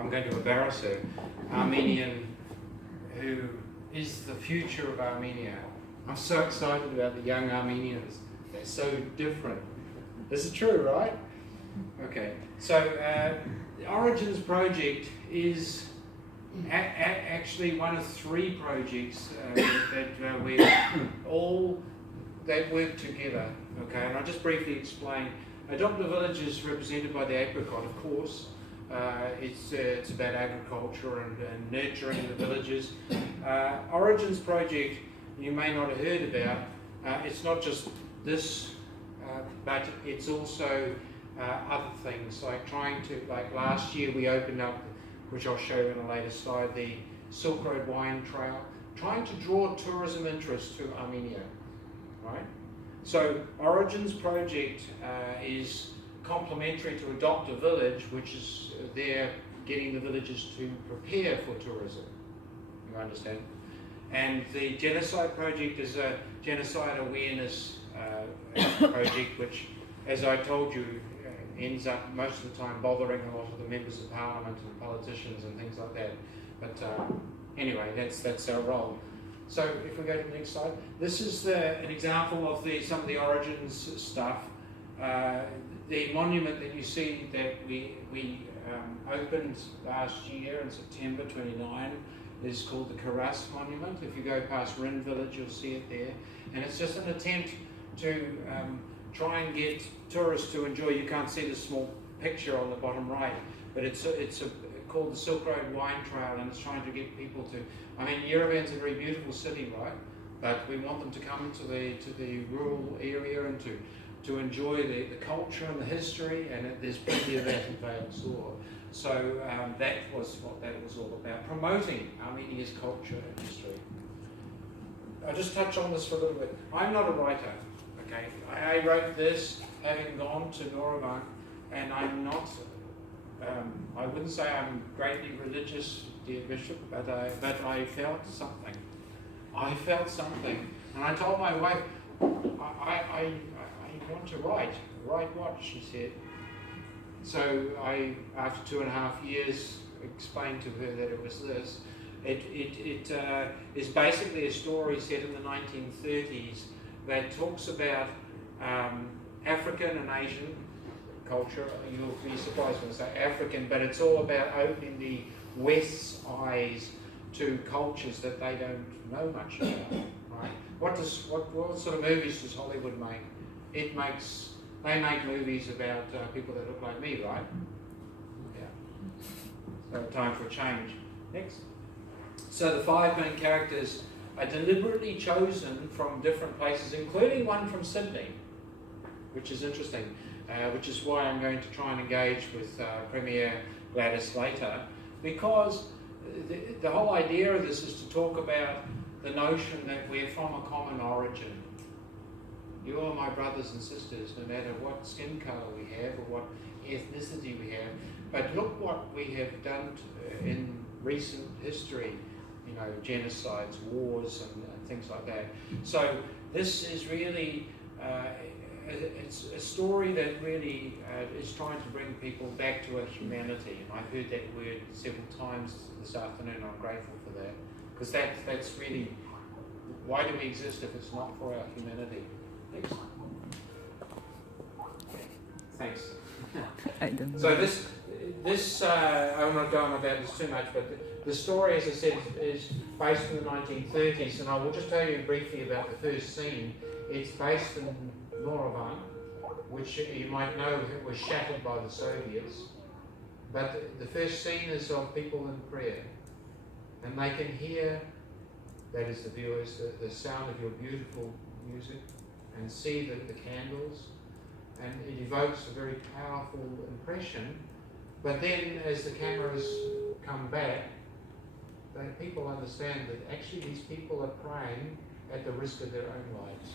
I'm going to embarrass her, Armenian, who is the future of Armenia. I'm so excited about the young Armenians. They're so different. This is true, right? Okay, so the Origins project is actually one of 3 projects that we all that work together. Okay, and I'll just briefly explain. Adopt a Village is represented by the apricot, of course. It's about agriculture and nurturing the villages. Origins project, you may not have heard about. It's not just this, but it's also other things, like like last year we opened up, which I'll show you in a later slide, the Silk Road Wine Trail, trying to draw tourism interest to Armenia, right? So Origins project is complementary to Adopt a Village, which is there getting the villages to prepare for tourism, you understand? And the Genocide project is a genocide awareness project, which, as I told you, ends up most of the time bothering a lot of the members of parliament and politicians and things like that. But anyway, that's our role. So if we go to the next slide, this is an example of some of the Origins stuff. The monument that you see that we opened last year in September 29 is called the Karas Monument. If you go past Rin Village, you'll see it there. And it's just an attempt to try and get tourists to enjoy. You can't see the small picture on the bottom right, but it's called the Silk Road Wine Trail, and it's trying to get people to. I mean, Yerevan's a very beautiful city, right? But we want them to come to the rural area and to enjoy the culture and the history, and there's plenty of that in Vale Sur. So that was what that was all about, promoting Armenia's culture and history. I'll just touch on this for a little bit. I'm not a writer, okay? I wrote this having gone to Noravan, and I'm not, I wouldn't say I'm greatly religious, dear Bishop, but I felt something. I felt something. And I told my wife, I want to write. Write what? She said. So I, after 2.5 years, explained to her that it was this. It is basically a story set in the 1930s that talks about African and Asian culture. You'll be surprised when I say African, but it's all about opening the West's eyes to cultures that they don't know much about. Right? What sort of movies does Hollywood make? They make movies about people that look like me, right? Yeah. So time for a change. Next. So the 5 main characters are deliberately chosen from different places, including one from Sydney, which is interesting, which is why I'm going to try and engage with Premier Gladys later, because the whole idea of this is to talk about the notion that we're from a common origin. You are my brothers and sisters, no matter what skin colour we have or what ethnicity we have. But look what we have done in recent history, you know, genocides, wars, and things like that. So this is really, it's a story that really is trying to bring people back to a humanity. And I've heard that word several times this afternoon, and I'm grateful for that. Because that's really, why do we exist if it's not for our humanity? Next. Thanks. I don't know. So this I will not go on about this too much, but the story, as I said, is based in the 1930s, and I will just tell you briefly about the first scene. It's based in Noravan, which you might know was shattered by the Soviets. But the first scene is of people in prayer, and they can hear, that is the viewers, the sound of your beautiful music, and see the candles, and it evokes a very powerful impression. But then as the cameras come back, people understand that actually these people are praying at the risk of their own lives.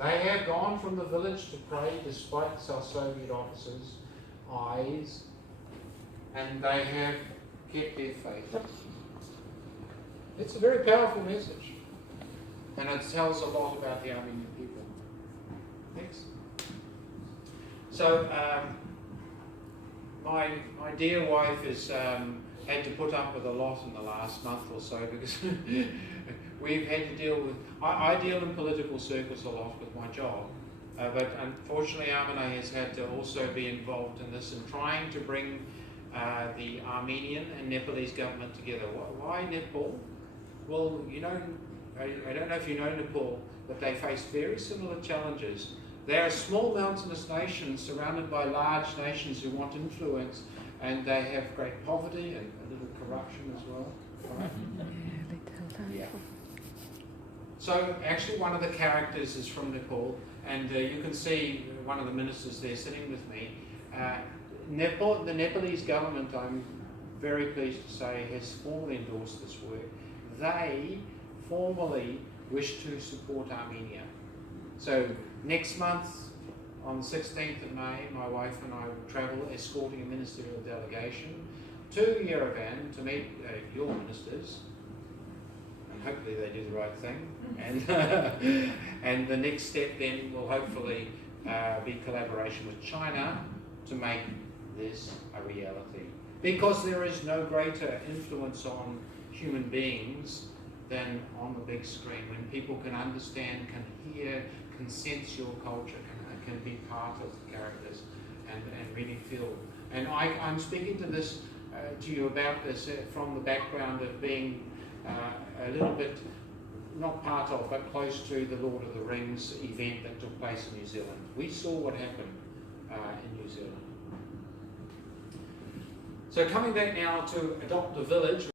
They have gone from the village to pray despite our Soviet officers' eyes, and they have kept their faith. It's a very powerful message, and it tells a lot about the Armenian people. Next. So my dear wife has had to put up with a lot in the last month or so because we've had to deal with. I deal in political circles a lot with my job, but unfortunately Armene has had to also be involved in this and trying to bring the Armenian and Nepalese government together. Why Nepal? Well, you know, I don't know if you know Nepal, but they face very similar challenges. They are a small mountainous nation surrounded by large nations who want influence, and they have great poverty and a little corruption as well. Right? Yeah. So actually one of the characters is from Nepal, and you can see one of the ministers there sitting with me. Nepal, the Nepalese government, I'm very pleased to say, has formally endorsed this work. They formally wish to support Armenia. So next month, on the 16th of May, my wife and I will travel escorting a ministerial delegation to Yerevan to meet your ministers, and hopefully they do the right thing. And, and the next step then will hopefully be collaboration with China to make this a reality. Because there is no greater influence on human beings than on the big screen, when people can understand, can hear, can sense your culture, can be part of the characters and really feel. And I'm speaking to you about this from the background of being a little bit, not part of, but close to the Lord of the Rings event that took place in New Zealand. We saw what happened in New Zealand. So coming back now to Adopt a Village.